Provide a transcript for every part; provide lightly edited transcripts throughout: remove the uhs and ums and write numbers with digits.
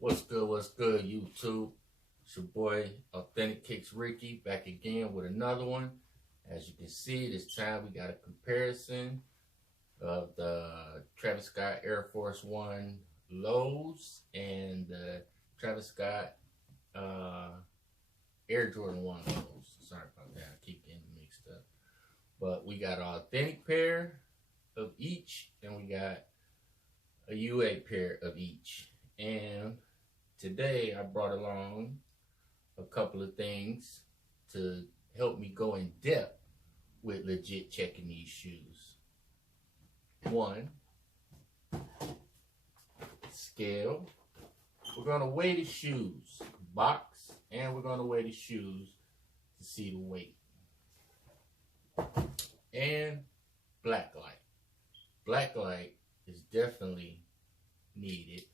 What's good, YouTube? It's your boy, Authentic Kicks Ricky, back again with another one. As you can see, this time we got a comparison of the Travis Scott Air Force One lows and the Travis Scott Air Jordan 1 lows. Sorry about that, I keep getting mixed up. But we got an authentic pair of each, and we got a UA pair of each. And today I brought along a couple of things to help me go in depth with legit checking these shoes. One, scale. We're going to weigh the shoes, box, and we're going to weigh the shoes to see the weight. And black light. Black light is definitely needed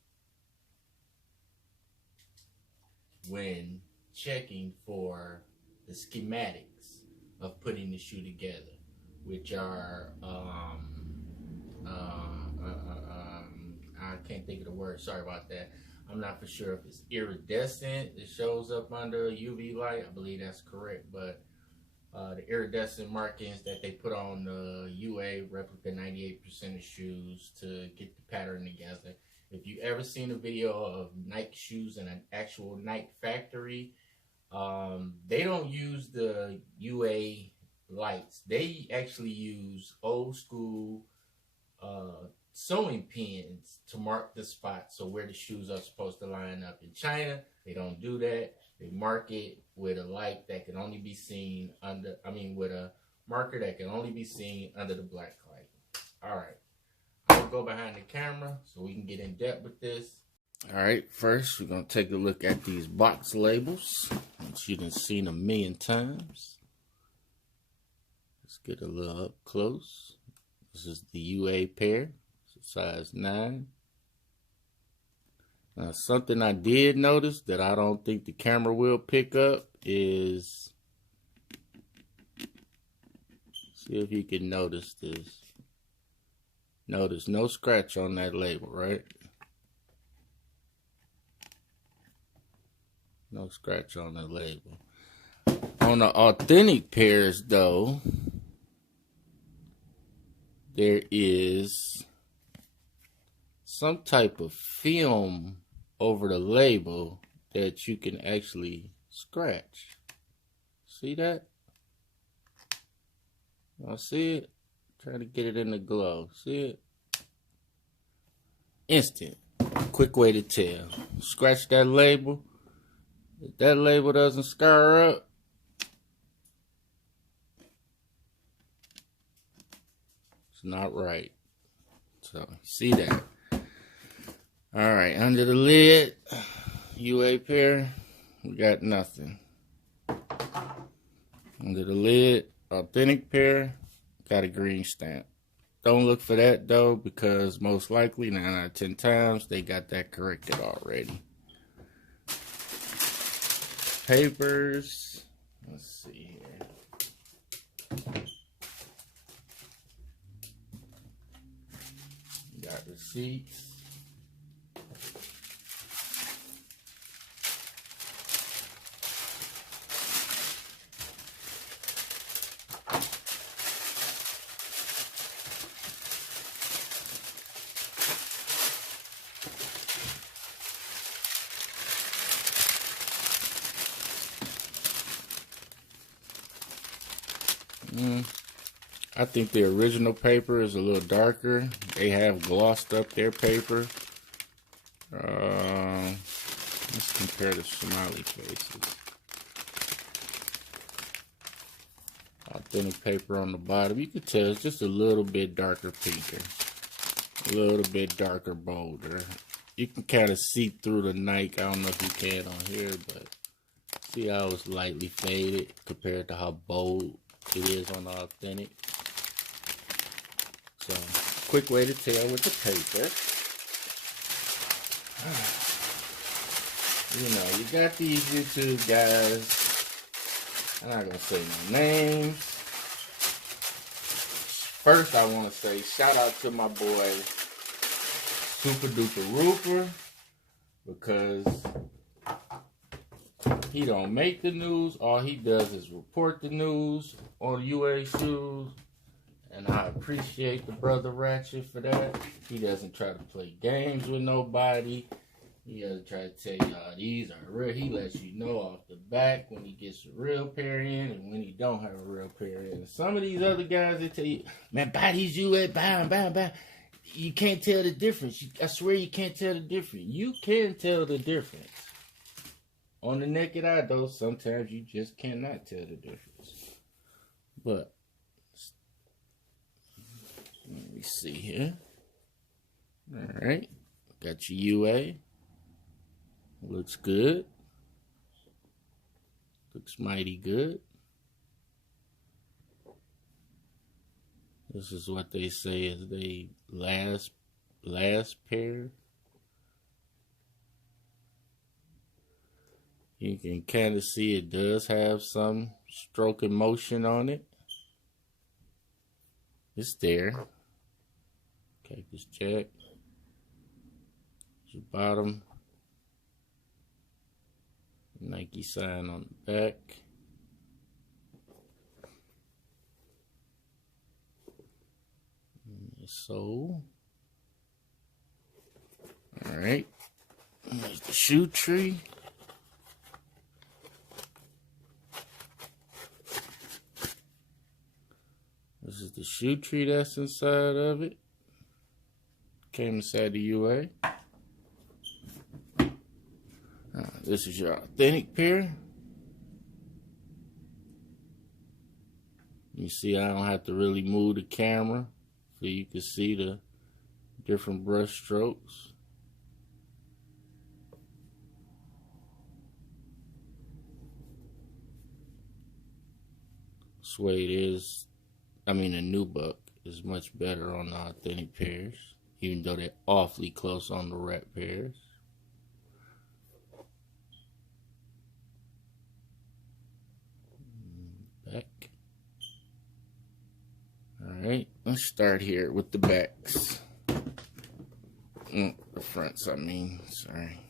when checking for the schematics of putting the shoe together, which are I can't think of the word, sorry about that. I'm not for sure if it's iridescent, it shows up under UV light, I believe that's correct, but the iridescent markings that they put on the UA replica 98% of shoes to get the pattern together. If you ever seen a video of Nike shoes in an actual Nike factory, they don't use the UA lights. They actually use old school sewing pins to mark the spot, so where the shoes are supposed to line up. In China, they don't do that. They mark it with a light that can only be seen under, with a marker that can only be seen under the black light. All right. I'll go behind the camera so we can get in depth with this. All right, first we're going to take a look at these box labels, which you've seen a million times. Let's get a little up close. This is the UA pair, size 9. Now, something I did notice that I don't think the camera will pick up is, see if you can notice this. Notice no scratch on that label, right? No scratch on the label. On the authentic pairs, though, there is some type of film over the label that you can actually scratch. See that? Y'all see it? Trying to get it in the glow. See it? Instant. Quick way to tell. Scratch that label. If that label doesn't scar up, it's not right. So, see that? Alright, under the lid, UA pair, we got nothing. Under the lid, authentic pair, got a green stamp. Don't look for that though, because most likely 9 out of 10 times they got that corrected already. Papers, let's see here. Got receipts. I think the original paper is a little darker. They have glossed up their paper. Let's compare the smiley faces. Authentic paper on the bottom. You can tell it's just a little bit darker pinker. A little bit darker, bolder. You can kind of see through the Nike. I don't know if you can on here, but see how it's lightly faded compared to how bold it is on the authentic. So, quick way to tell with the paper. You know, you got these YouTube guys. I'm not gonna say no names. First, I want to say shout out to my boy Super Duper Rooper. because he don't make the news. All he does is report the news on UA shoes. And I appreciate the brother Ratchet for that. He doesn't try to play games with nobody. He doesn't try to tell y'all these are real. He lets you know off the back when he gets a real pair in and when he don't have a real pair in. And some of these other guys, they tell you, man, buy these UA, buy them. You can't tell the difference. I swear you can't tell the difference. You can tell the difference. On the naked eye, though, sometimes you just cannot tell the difference. But let me see here. All right. Got your UA. Looks good. Looks mighty good. This is what they say is the last pair. You can kind of see it does have some stroking motion on it. It's there. Cactus Jack. Your bottom. Nike sign on the back. So, all right. There's the shoe tree. This is the shoe tree that's inside of it. Came inside the UA. This is your authentic pair. You see, I don't have to really move the camera so you can see the different brush strokes. Suede is, the nubuck is much better on the authentic pairs, even though they're awfully close on the wrap pairs. Back. Alright, let's start here with the backs. The fronts, sorry.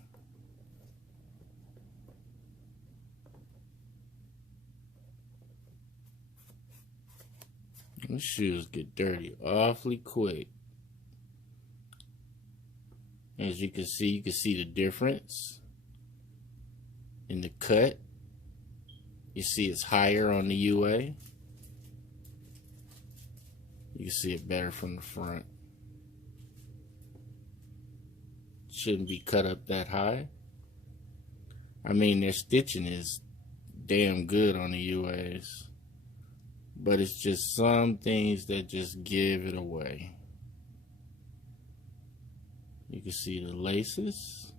These shoes get dirty awfully quick. As you can see the difference in the cut. You see it's higher on the UA. You can see it better from the front. Shouldn't be cut up that high. Their stitching is damn good on the UAs. But it's just some things that just give it away. You can see the laces.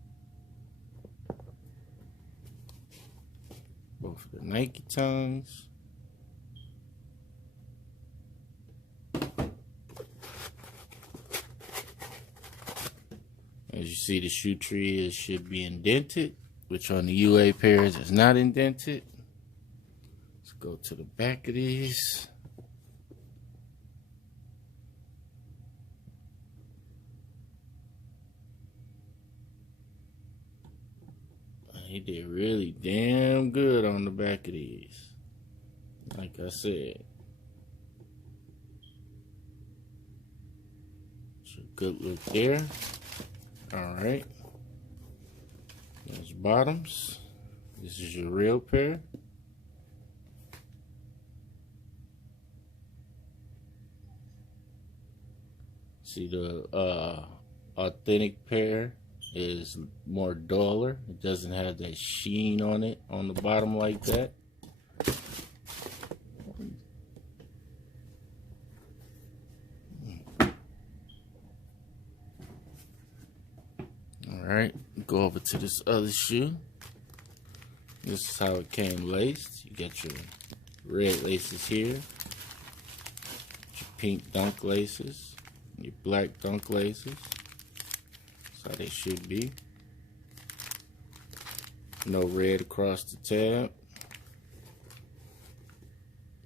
Both of the Nike tongues. As you see, the shoe tree should be indented, which on the UA pairs is not indented. Let's go to the back of these. He did really damn good on the back of these. Like I said. It's a good look there. Alright. There's bottoms. This is your real pair. See the authentic pair is more duller. It doesn't have that sheen on it on the bottom like that. Alright, go over to this other shoe. This is how it came laced. You got your red laces here, your pink dunk laces, your black dunk laces. How they should be. No red across the tab.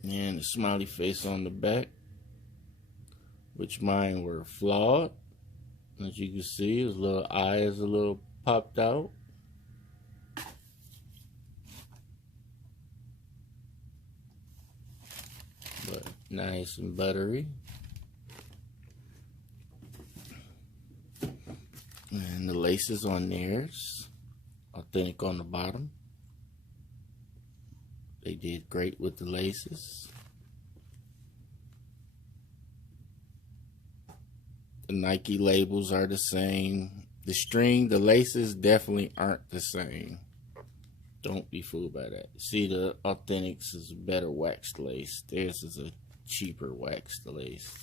And the smiley face on the back, which mine were flawed. As you can see, his little eye is a little popped out. But nice and buttery. And the laces on theirs, authentic on the bottom. They did great with the laces. The Nike labels are the same. The string, the laces definitely aren't the same. Don't be fooled by that. See, the Authentics is a better waxed lace. Theirs is a cheaper waxed lace.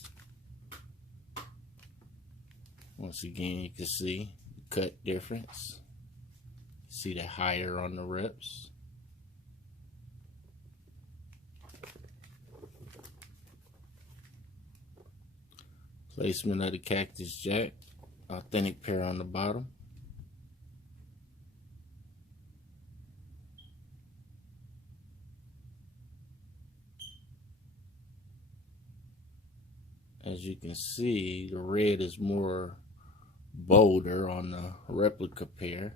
Once again, you can see the cut difference. See the higher on the rips. Placement of the Cactus Jack. Authentic pair on the bottom. As you can see, the red is more bolder on the replica pair.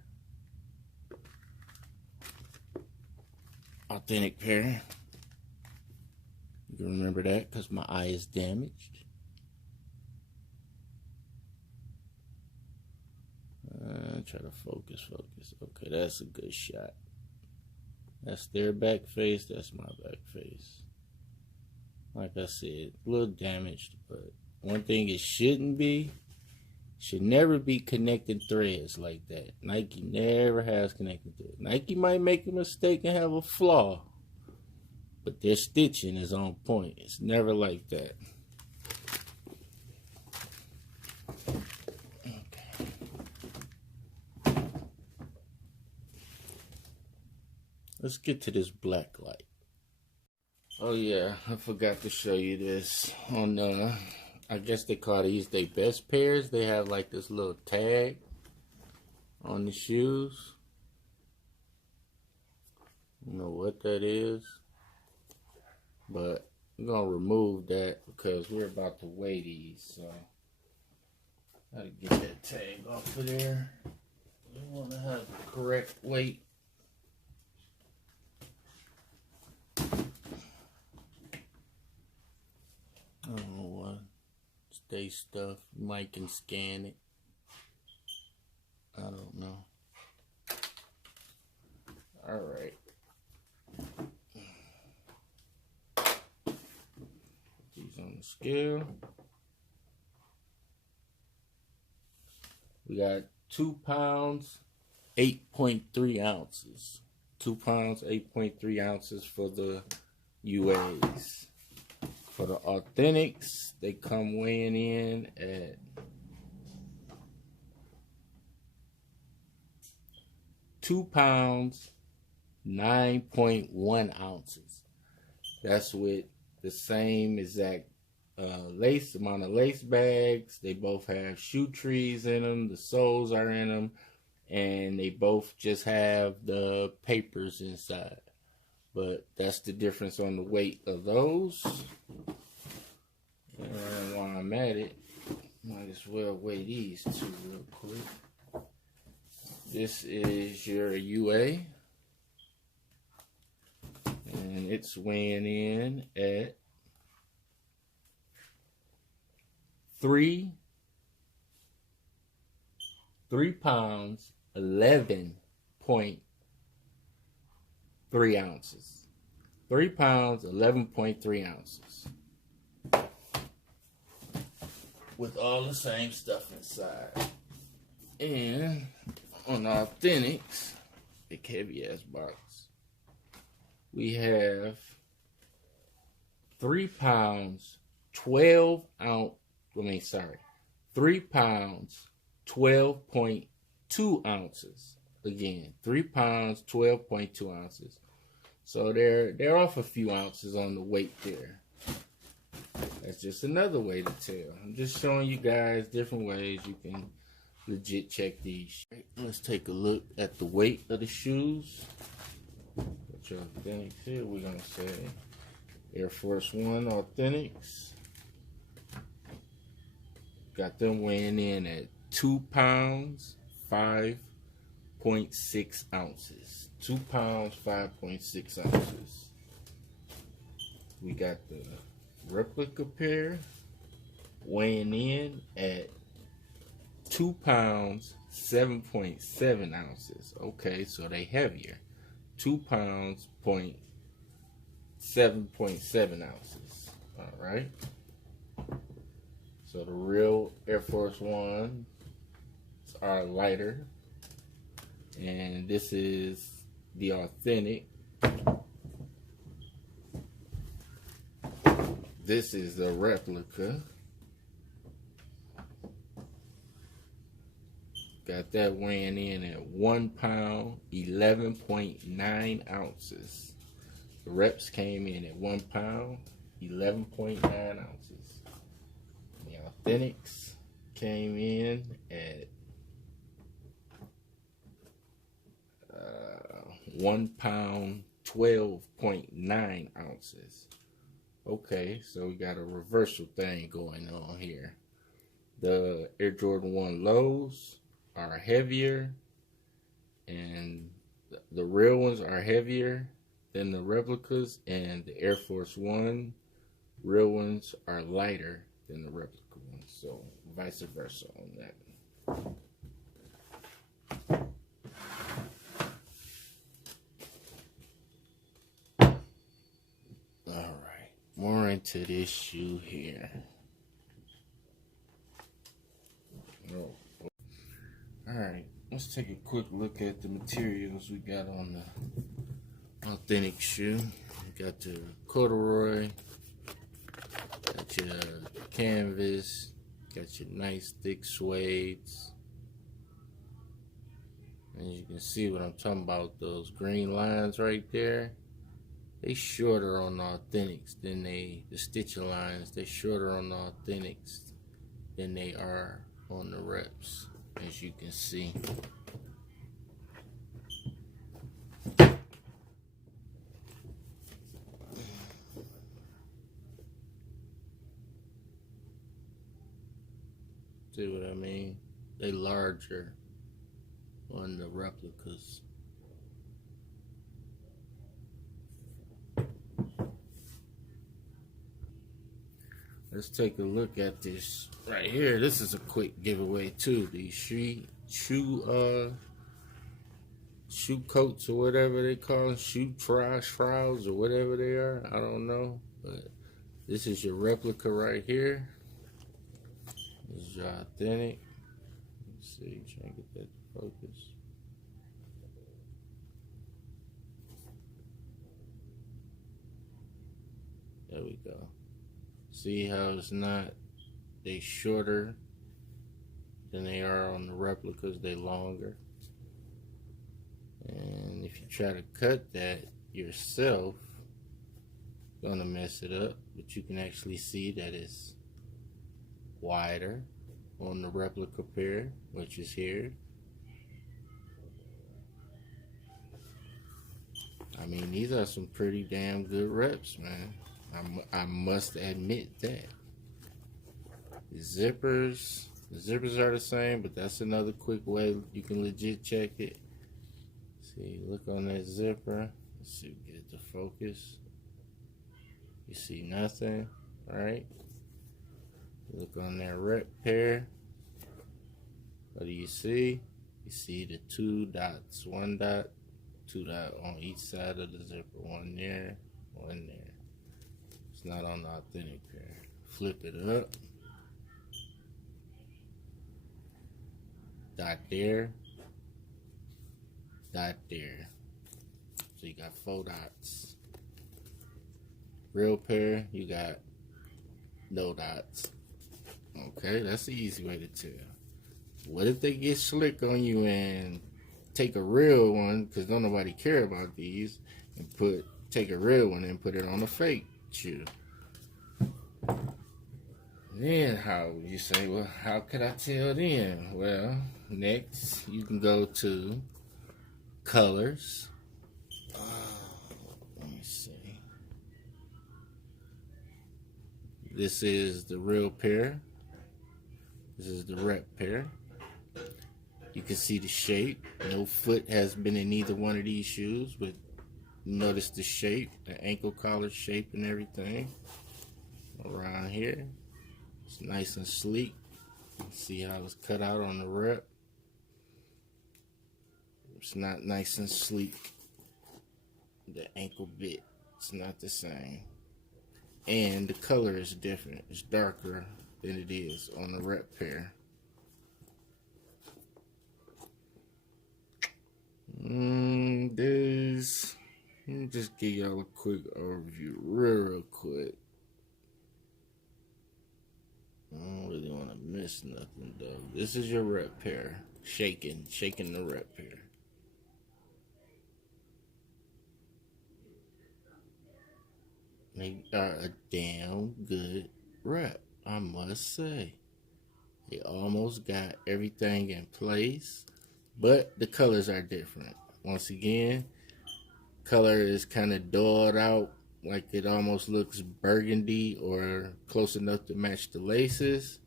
Authentic pair. You can remember that because my eye is damaged. Try to focus. Okay, that's a good shot. That's their back face, that's my back face. Like I said, a little damaged, but one thing it should never be connected threads like that. Nike never has connected threads. Nike might make a mistake and have a flaw, but their stitching is on point. It's never like that. Let's get to this black light. Oh yeah, I forgot to show you this. On I guess they call these their best pairs. They have like this little tag on the shoes. I don't know what that is, but I'm gonna remove that because we're about to weigh these. So gotta get that tag off of there. You wanna have the correct weight. I don't know what. Stay stuff. Mike can scan it. I don't know. Alright. These on the scale. We got 2 pounds, 8.3 ounces. 2 pounds, 8.3 ounces for the UAs. For the Authentics, they come weighing in at 2 pounds, 9.1 ounces. That's with the same exact amount of lace bags. They both have shoe trees in them. The soles are in them. And they both just have the papers inside. But that's the difference on the weight of those. And while I'm at it, might as well weigh these two real quick. This is your UA. And it's weighing in at 3 pounds, 11.3 ounces. 3 pounds, 11.3 ounces. With all the same stuff inside. And on the Authentics, big heavy ass box, we have 3 pounds, 12 ounce, 3 pounds, 12.2 ounces. Again, 3 pounds, 12.2 ounces. So they're off a few ounces on the weight there. That's just another way to tell. I'm just showing you guys different ways you can legit check these. Let's take a look at the weight of the shoes. Put your Authentics here. We're gonna say Air Force 1 Authentics. Got them weighing in at 2 pounds, 5 5.6 ounces. 2 pounds, 5.6 ounces. We got the replica pair weighing in at 2 pounds, 7.7 ounces. Okay, so they heavier. 2 pounds, 7.7 ounces. All right. So the real Air Force One are lighter, and this is the authentic. This is the replica. Got that weighing in at 1 pound, 11.9 ounces. The reps came in at 1 pound, 11.9 ounces. The authentics came in at 1 pound, 12.9 ounces. Okay, so we got a reversal thing going on here. The Air Jordan 1 Lows are heavier, and the real ones are heavier than the replicas, and the Air Force One real ones are lighter than the replica ones, so vice versa on that. All right, more into this shoe here. Oh. All right, let's take a quick look at the materials we got on the authentic shoe. We got the corduroy, got your canvas, got your nice thick suedes. And you can see what I'm talking about, those green lines right there. They shorter on the authentics than the stitching lines. They shorter on the authentics than they are on the reps, as you can see. See what I mean? They larger on the replicas. Let's take a look at this right here. This is a quick giveaway too. These shoe coats or whatever they call them, shoe shrouds or whatever they are. I don't know, but this is your replica right here. This is your authentic. Let's see, trying to get that to focus. There we go. See how it's not, they shorter than they are on the replicas, they longer. And if you try to cut that yourself, it's gonna mess it up, but you can actually see that it's wider on the replica pair, which is here. I mean, these are some pretty damn good reps, man. I must admit that. The zippers are the same, but that's another quick way you can legit check it. See, look on that zipper. Let's see if we get it to focus. You see nothing, right? Look on that rep pair. What do you see? You see the 2 dots, 1 dot, 2 dot on each side of the zipper. One there, one there. It's not on the authentic pair. Flip it up. Dot there. Dot there. So you got 4 dots. Real pair, you got no dots. Okay, that's the easy way to tell. What if they get slick on you and take a real one, because don't nobody care about these, and take a real one and put it on a fake shoe? Then how would you say, well, how could I tell then? Well, next you can go to colors. Let me see. This is the real pair. This is the rep pair. You can see the shape. No foot has been in either one of these shoes, but notice the shape, the ankle collar shape and everything. Around here, it's nice and sleek. See how it's cut out on the rep. It's not nice and sleek. The ankle bit, it's not the same. And the color is different. It's darker than it is on the rep pair. Let me just give y'all a quick overview, real quick. I don't really want to miss nothing though. This is your rep pair, shaking the rep pair. They are a damn good rep, I must say. They almost got everything in place, but the colors are different. Once again, color is kind of dulled out, like it almost looks burgundy or close enough to match the laces.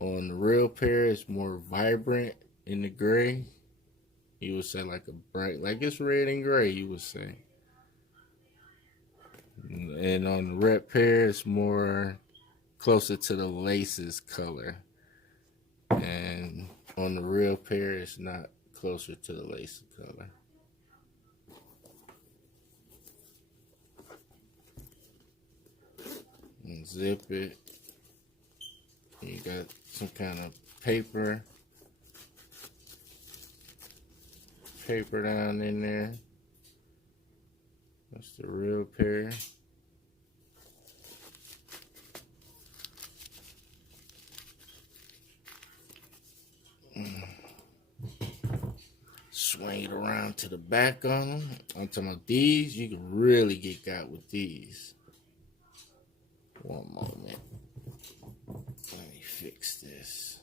On the real pair, it's more vibrant in the gray. You would say like a bright, like it's red and gray, you would say. And on the rep pair, it's more closer to the laces color. And on the real pair, it's not closer to the laces color. And zip it. You got some kind of paper down in there. That's the real pair. Swing it around to the back on them. I'm talking about these. You can really get got with these. One moment. Let me fix this.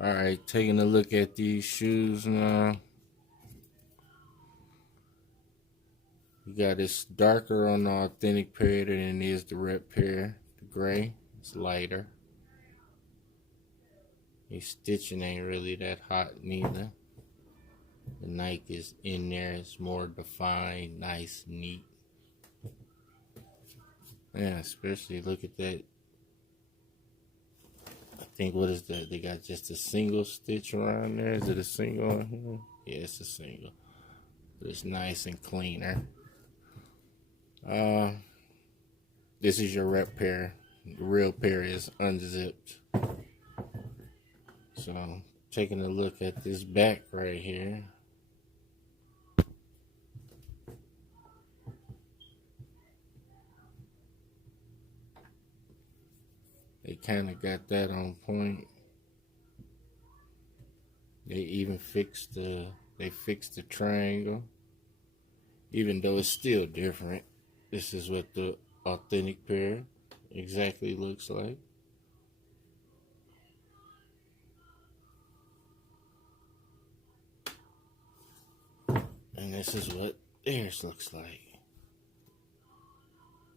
Alright, taking a look at these shoes now. You got this darker on the authentic pair than it is the rep pair. The gray, it's lighter. Your stitching ain't really that hot neither. The Nike is in there, it's more defined, nice, neat. Yeah, especially look at that. I think, what is that? They got just a single stitch around there. Is it a single? Yeah, it's a single. But it's nice and cleaner. This is your rep pair. The real pair is unzipped. So, taking a look at this back right here. They kind of got that on point. They even fixed the triangle. Even though it's still different. This is what the authentic pair exactly looks like. And this is what theirs looks like.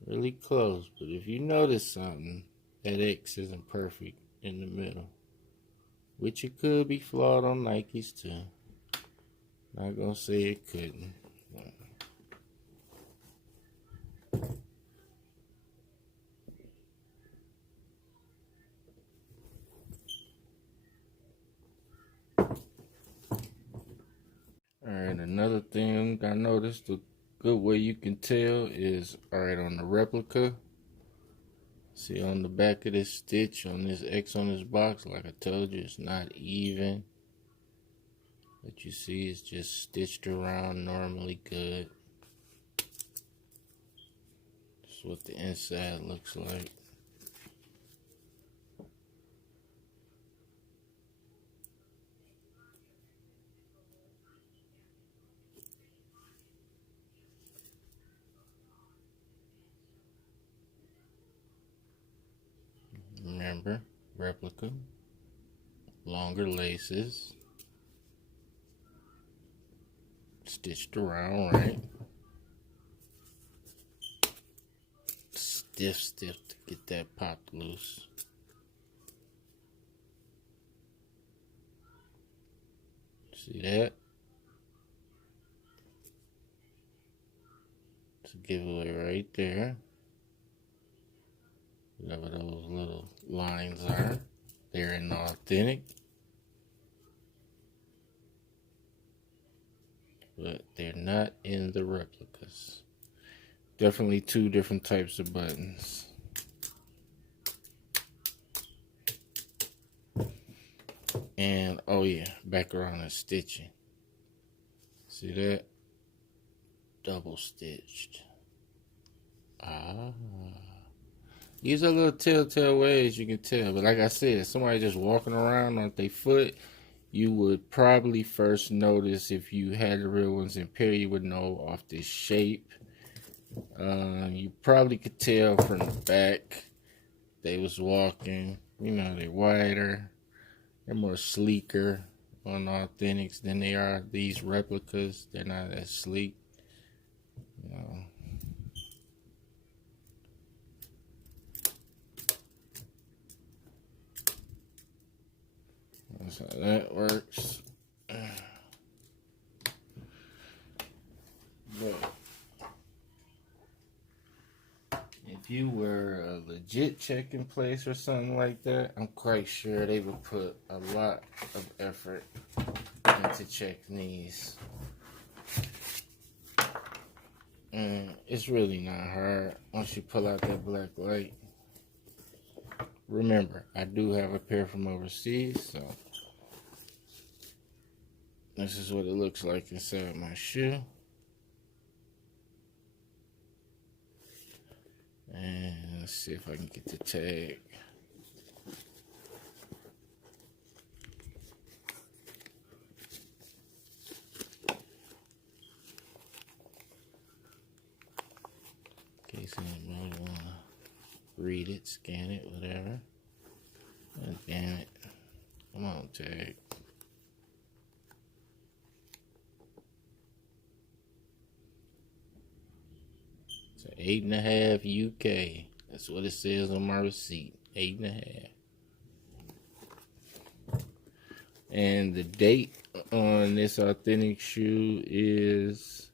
Really close, but if you notice something, that X isn't perfect in the middle. Which it could be flawed on Nikes too. Not gonna say it couldn't. Alright, another thing I noticed, a good way you can tell is, alright, on the replica, see on the back of this stitch, on this X on this box, like I told you, it's not even. But you see it's just stitched around normally good. That's what the inside looks like. Remember, replica, longer laces, stitched around right, stiff to get that popped loose. See that? It's a giveaway right there. Whatever those little lines are, they're in the authentic. But they're not in the replicas. Definitely two different types of buttons. And oh yeah, back around the stitching. See that? Double stitched. These are little telltale ways you can tell. But like I said, somebody just walking around on their foot, you would probably first notice if you had the real ones in pair, you would know off this shape. You probably could tell from the back they was walking. You know, they're wider. They're more sleeker on the authentics than they are these replicas. They're not as sleek. You know. That's how that works. But if you were a legit checking place or something like that, I'm quite sure they would put a lot of effort into checking these. And it's really not hard once you pull out that black light. Remember, I do have a pair from overseas, so this is what it looks like inside my shoe. And let's see if I can get the tag. In case anybody want to read it, scan it, whatever. Oh, damn it. Come on, tag. It's an 8.5 UK. That's what it says on my receipt. 8.5. And the date on this authentic shoe is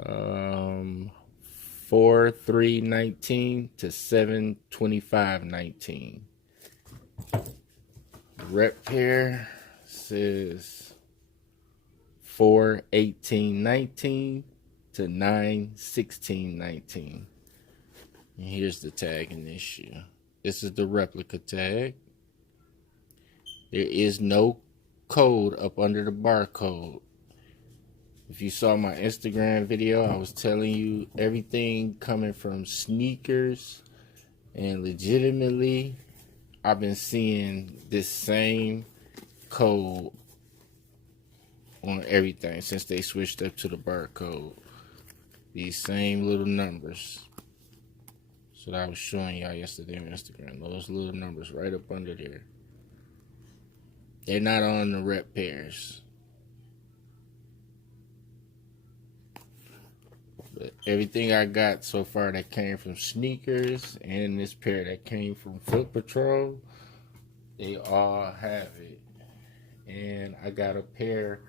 4/3/19 to 7/25/19. The rep pair says 4/18/19 to 9/16/19. And here's the tag in this shoe. This is the replica tag. There is no code up under the barcode. If you saw my Instagram video, I was telling you everything coming from sneakers, and legitimately I've been seeing this same code on everything since they switched up to the barcode. These same little numbers. So that I was showing y'all yesterday on Instagram. Those little numbers right up under there. They're not on the rep pairs. But everything I got so far that came from sneakers and this pair that came from Foot Patrol, they all have it. And I got a pair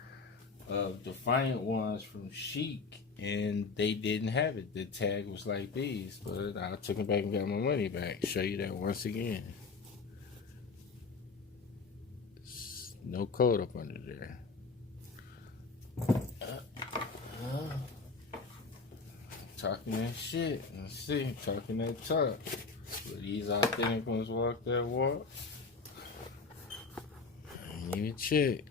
of Defiant ones from Chic, and they didn't have it. The tag was like these, but I took it back and got my money back. Show you that once again. No code up under there. Talking that shit. Let's see. Talking that talk. Will these authentic ones walk that walk? I ain't even check.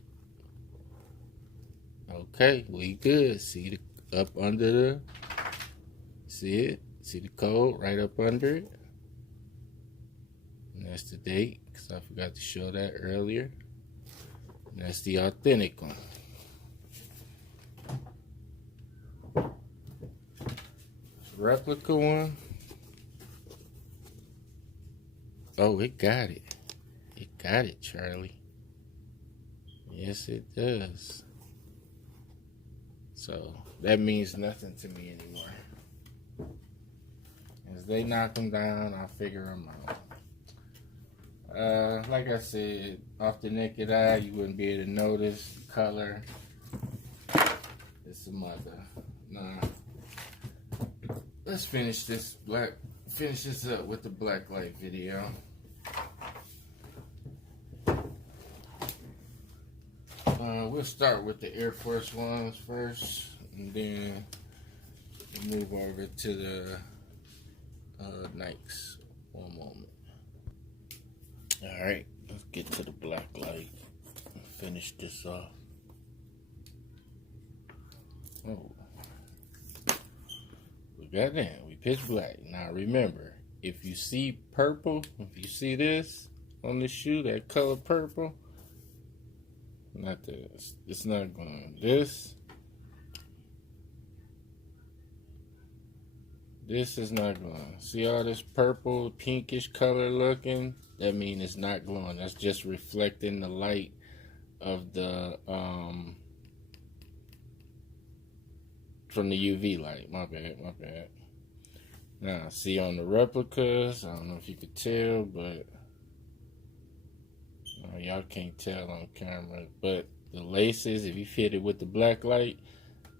Okay, we good. See the up under the. See it? See the code right up under it? And that's the date, because I forgot to show that earlier. And that's the authentic one. Replica one. Oh, it got it. It got it, Charlie. Yes, it does. So that means nothing to me anymore. As they knock them down, I'll figure them out. Like I said, off the naked eye, you wouldn't be able to notice the color. It's a mother. Nah. Let's finish this up with the black light video. We'll start with the Air Force Ones first, and then move over to the Nikes. One moment. Alright, let's get to the black light and finish this off. Oh. Goddamn, we pitch black. Now remember, if you see purple, if you see this on the shoe, that color purple, not this. It's not going. This is not glowing. See all this purple, pinkish color looking? That means it's not glowing. That's just reflecting the light of the from the UV light. My bad. Now, see on the replicas, I don't know if you could tell, but y'all can't tell on camera, but the laces, if you fit it with the black light,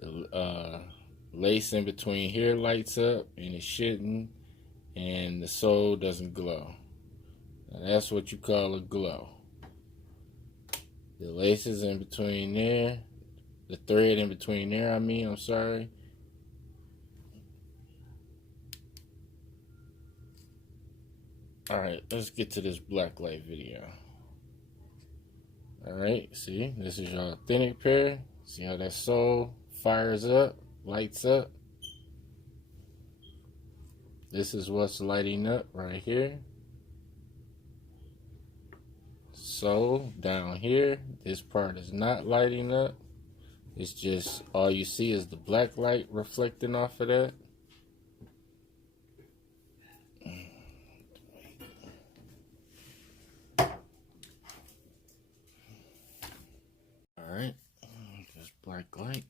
the lace in between here lights up, and it shouldn't, and the sole doesn't glow. Now, that's what you call a glow. The laces in between there, the thread in between there, I'm sorry. Alright, let's get to this black light video. Alright, see, this is your authentic pair. See how that sole fires up, lights up. This is what's lighting up right here. Sole down here, this part is not lighting up. It's just, all you see is the black light reflecting off of that. Alright, just black light.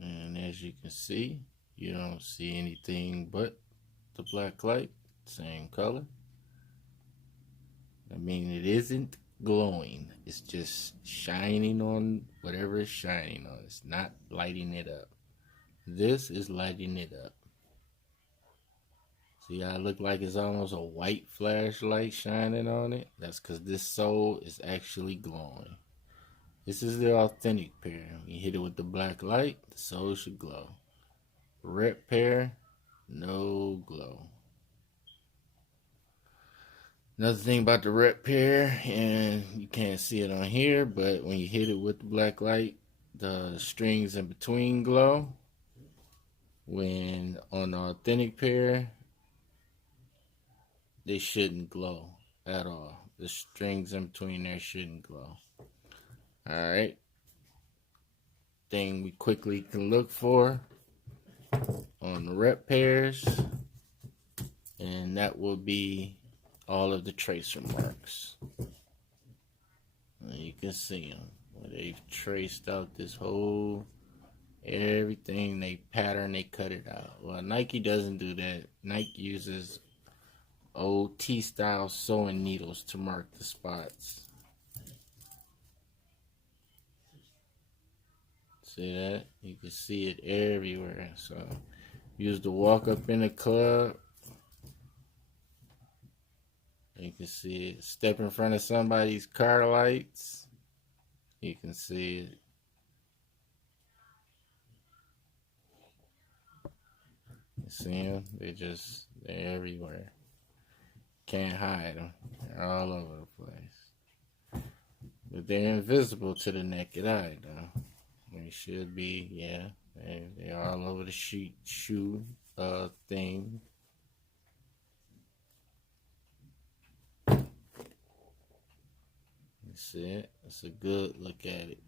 And as you can see, you don't see anything but the black light, same color. I mean, it isn't glowing. It's just shining on whatever it's shining on. It's not lighting it up. This is lighting it up. See how it look like it's almost a white flashlight shining on it? That's because this sole is actually glowing. This is the authentic pair. When you hit it with the black light, the sole should glow. Rep pair, no glow. Another thing about the rep pair, and you can't see it on here, but when you hit it with the black light, the strings in between glow. When on the authentic pair, they shouldn't glow at all. The strings in between there shouldn't glow. Alright. Thing we quickly can look for on the rep pairs, and that will be all of the tracer marks. And you can see them where they've traced out this whole everything. They pattern, they cut it out. Well, Nike doesn't do that. Nike uses old T-style sewing needles to mark the spots. See that? You can see it everywhere. So use the walk up in the club. You can see it. Step in front of somebody's car lights. You can see it. You see them? They're everywhere. Can't hide them. They're all over the place. But they're invisible to the naked eye, though. They should be, yeah. They're all over the shoe thing. You see it? It's a good look at it.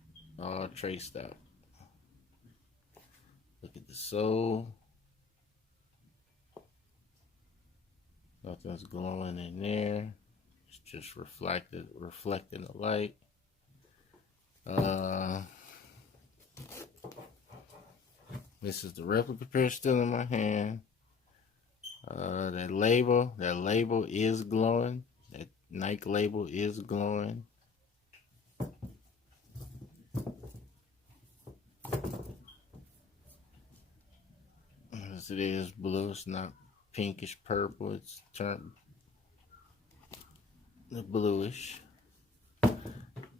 All traced out. Look at the sole. Nothing's glowing in there. It's just reflecting the light. This is the replica pair still in my hand. That label is glowing. That Nike label is glowing. As it is blue, it's not pinkish purple. It's turned the bluish.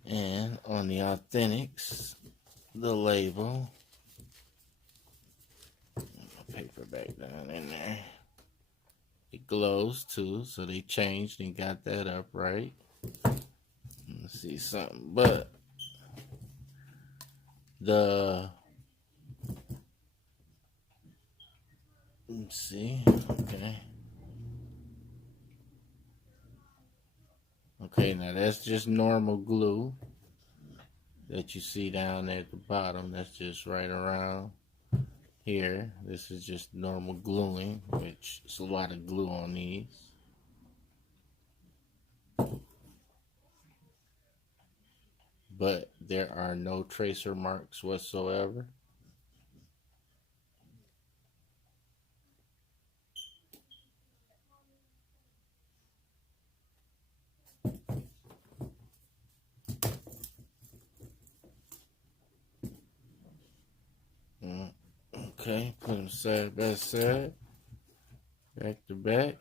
And on the Authentics, the label, paper back down in there, it glows too, so they changed and got that up right. Let's see something, but let's see, okay, now that's just normal glue that you see down at the bottom. That's just right around here. This is just normal gluing, which is a lot of glue on these. But there are no tracer marks whatsoever. Okay, put them side by side, back to back.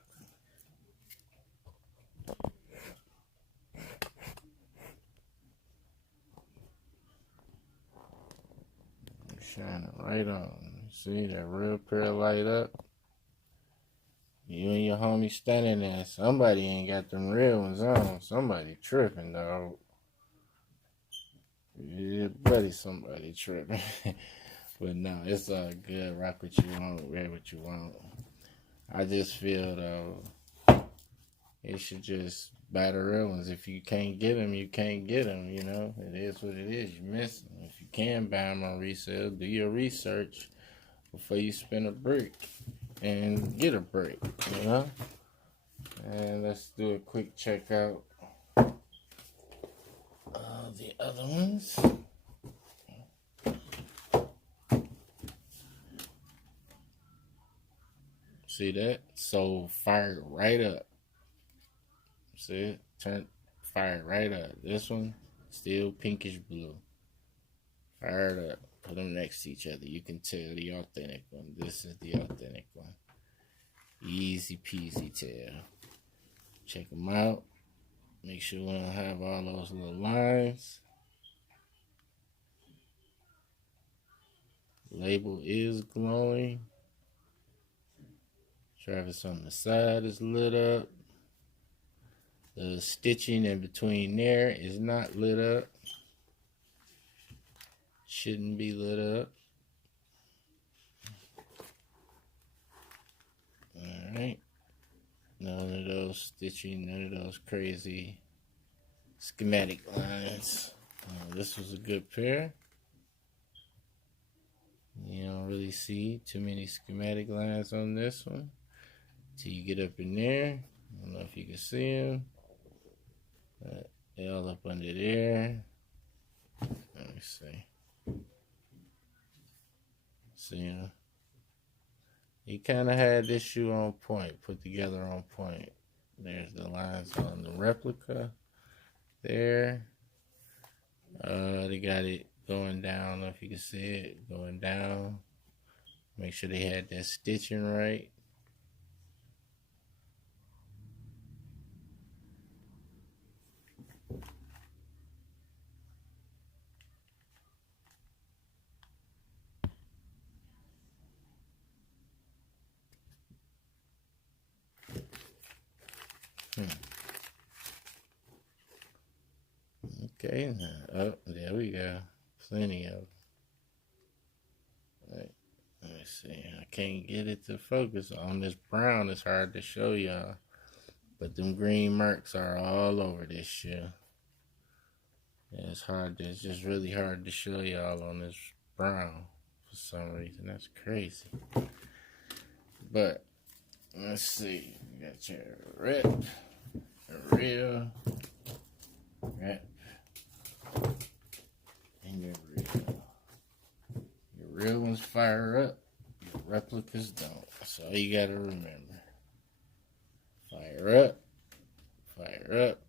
Shine it right on. See that real pair light up? You and your homie standing there. Somebody ain't got them real ones on. Somebody tripping, dog. Yeah, buddy, somebody tripping. But no, it's all good. Rock what you want, wear what you want. I just feel, though, it should just buy the real ones. If you can't get them, you can't get them, you know. It is what it is. You miss them. If you can buy them on resale, do your research before you spend a brick and get a brick, you know. And let's do a quick checkout of the other ones. See that? So fired right up. See it? Fired right up. This one, still pinkish blue. Fired up. Put them next to each other. You can tell the authentic one. This is the authentic one. Easy peasy tell. Check them out. Make sure we don't have all those little lines. Label is glowing. Travis on the side is lit up. The stitching in between there is not lit up. Shouldn't be lit up. Alright. None of those stitching, none of those crazy schematic lines. This was a good pair. You don't really see too many schematic lines on this one. Till you get up in there. I don't know if you can see them. They're all up under there. Let me see. See, he kind of had this shoe on point, put together on point. There's the lines on the replica there. They got it going down. I don't know if you can see it going down. Make sure they had that stitching right. Okay, oh, there we go. Plenty of them. Right. Let me see. I can't get it to focus on this brown. It's hard to show y'all. But them green marks are all over this shoe. Yeah, it's just really hard to show y'all on this brown for some reason. That's crazy. But let's see. You got your rep, a real rep, and your real. Your real ones fire up, your replicas don't. That's all you gotta remember. Fire up. Fire up.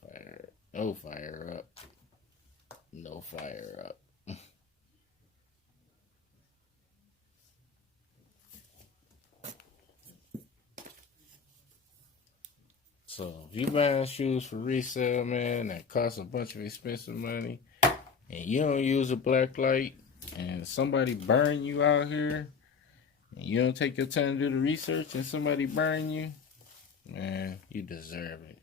Fire up. No fire up. No fire up. So if you buying shoes for resale, man, that costs a bunch of expensive money, and you don't use a black light, and somebody burn you out here, and you don't take your time to do the research, and somebody burn you, man, you deserve it.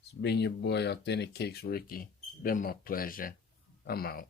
It's been your boy, Authentic Kicks Ricky. Been my pleasure. I'm out.